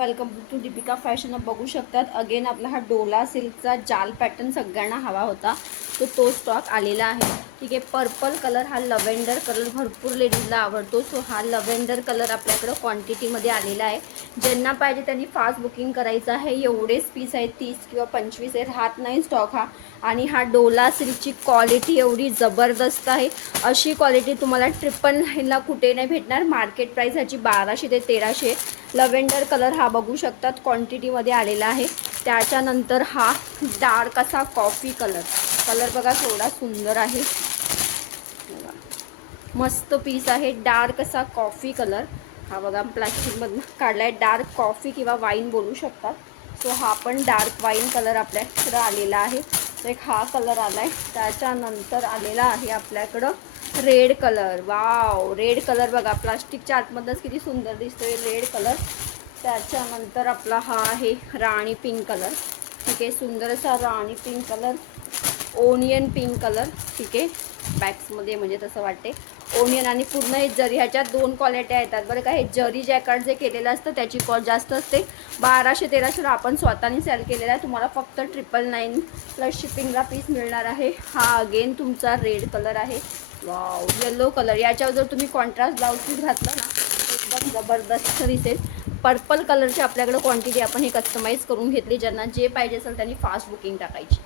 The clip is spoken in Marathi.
Welcome to Deepika fashion. बघू शकतात अगेन आपला हा डोला सिल्कचा जाल पॅटर्न सगळ्यांना हवा होता तो स्टॉक आलेला आहे. ठीक आहे, पर्पल कलर हा लव्हेंडर कलर भरपूर लेडीजला आवडतो. सो हा लव्हेंडर कलर आपल्याकडं क्वांटिटीमध्ये आलेला आहे. ज्यांना पाहिजे त्यांनी फास्ट बुकिंग करायचं आहे. एवढेच पीस आहेत, 30 किंवा 25 आहेत, हात नाही स्टॉक हा. आणि हा डोला सिल्कची क्वालिटी एवढी जबरदस्त आहे. अशी क्वालिटी तुम्हाला 599ला कुठे नाही भेटणार. मार्केट प्राईस ह्याची 1200 ते 1300. लव्हेंडर कलर हा बघू शकतात क्वांटिटीमध्ये आलेला आहे. त्याच्यानंतर हा डार्क असा कॉफी कलर बघा केवढा सुंदर आहे. मस्त पीस आहे. डार्क असा कॉफी कलर हा बघा प्लास्टिकमधून काढला आहे. डार्क कॉफी किंवा वाईन बोलू शकतात. सो हा पण डार्क वाईन कलर आपल्याकडं आलेला आहे. एक हा कलर आला आहे. त्याच्यानंतर आलेला आहे आपल्याकडं red colour. Wow, red colour बघा प्लास्टिकच्या आतमधूनच किती सुंदर दिसतोय रेड कलर. त्याच्यानंतर आपला हा आहे राणी पिंक कलर. ठीक आहे, सुंदर असा राणी pink colour, onion pink colour. ठीक आहे, बॅग्समध्ये म्हणजे तसं वाटते ओनियन आणि पूर्ण हे जरी. ह्याच्यात 2 क्वालिट्या येतात बरं का. हे जरी जॅकेट जे केलेलं असतं त्याची कॉस्ट जास्त असते. 1200-1300 आपण स्वतःने सेल केलेला आहे. तुम्हाला फक्त 999 प्लस शिपिंगला पीस मिळणार आहे. हा अगेन तुमचा रेड कलर आहे. Wow, yellow colour. याच्यावर जर तुम्ही कॉन्ट्रास्ट ब्लाऊज पीस घातलं ना एकदम जबरदस्त दिसेल. पर्पल कलरची आपल्याकडे क्वांटिटी आपण हे कस्टमाइज करून घेतली. ज्यांना जे पाहिजे असेल त्यांनी फास्ट बुकिंग टाकायची.